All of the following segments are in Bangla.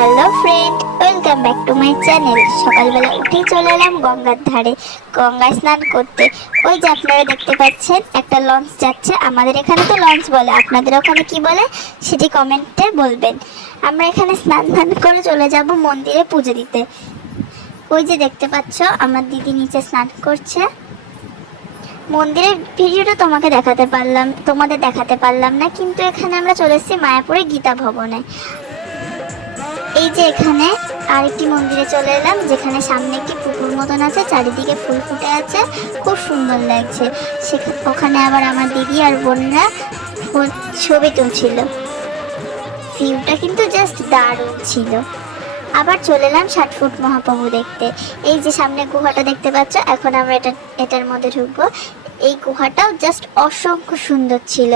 Hello friend, welcome back to my channel. সকালবেলা উঠেই চলে এলাম গঙ্গার ধারে গঙ্গায় স্নান করতে। ওই যে আপনারা দেখতে পাচ্ছেন একটা লঞ্চ যাচ্ছে। আমাদের এখানে তো লঞ্চ বলে, আপনাদের ওখানে কি বলে সেটি কমেন্টে বলবেন। আমরা এখানে স্নান করে চলে যাব মন্দিরে পুজো দিতে। ওই যে দেখতে পাচ্ছ আমার দিদি নিচে স্নান করছে। মন্দিরের ভিডিওটা তোমাদের দেখাতে পারলাম না, কিন্তু এখানে আমরা চলে এসেছি মায়াপুরে গীতা ভবনে। এই যে এখানে আরেকটি মন্দিরে চলে এলাম, যেখানে সামনে একটি পুকুর মতন আছে, চারিদিকে ফুল ফুটে আছে, খুব সুন্দর লাগছে। ওখানে আবার আমার দিদি আর বোনরা ছবি তুলছিল। ভিউটা কিন্তু জাস্ট দারুণ ছিল। আবার চলে এলাম ৬০ ফুট মহাপ্রভু দেখতে। এই যে সামনে গুহাটা দেখতে পাচ্ছ, এখন আমরা এটার মধ্যে ঢুকবো। এই গুহাটাও জাস্ট অসংখ্য সুন্দর ছিল,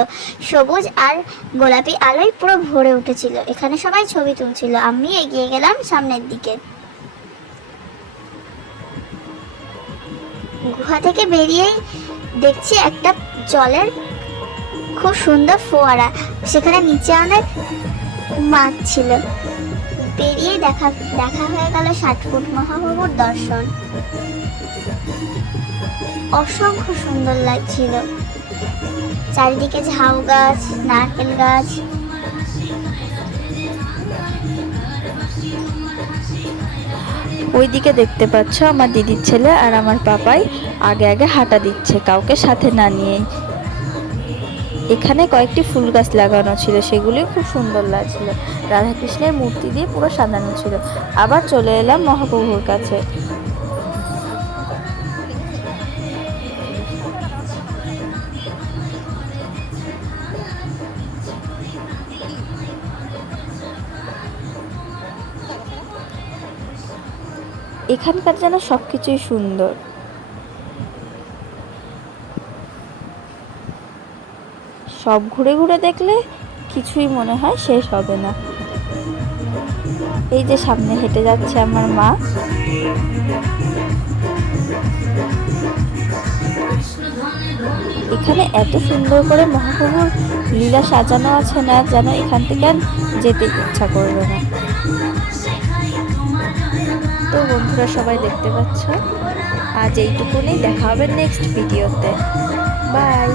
সবুজ আর গোলাপি আলোয় পুরো ভরে উঠেছিল। এখানে সবাই ছবি তুলছিল, আমি এগিয়ে গেলাম সামনের দিকে। গুহা থেকে বেরিয়েই দেখছি একটা জলের খুব সুন্দর ফোয়ারা, সেখানে নিচে অনেক মাছ ছিল। বেরিয়ে দেখা হয়ে গেল ৬০ ফুট মহাপ্রভুর দর্শন। অসংখ্য সুন্দর লাগছিল, চারিদিকে ঝাউ গাছ, নারকেল গাছ। ওইদিকে দেখতে পাচ্ছ আমার দিদির ছেলে আর আমার পাপাই আগে আগে হাঁটা দিচ্ছে, কাউকে সাথে না নিয়েই। এখানে কয়েকটি ফুল গাছ লাগানো ছিল, সেগুলি খুব সুন্দর লাগছিল। রাধাকৃষ্ণের মূর্তি দিয়ে পুরো সাজানো ছিল। আবার চলে এলাম মহাপ্রভুর কাছে। এখানকার যেন সবকিছুই সুন্দর। সব ঘুরে ঘুরে দেখলে কিছুই মনে হয় শেষ হবে না। এই যে সামনে হেঁটে যাচ্ছে আমার মা। এখানে এত সুন্দর করে মহাপ্রভুর লীলা সাজানো আছে না, যেন এখান থেকে যেতে ইচ্ছা করবে না। তো বন্ধুরা সবাই দেখতে পাচ্ছ, আজ এইটুকুনেই, দেখা হবে নেক্সট ভিডিওতে। বাই।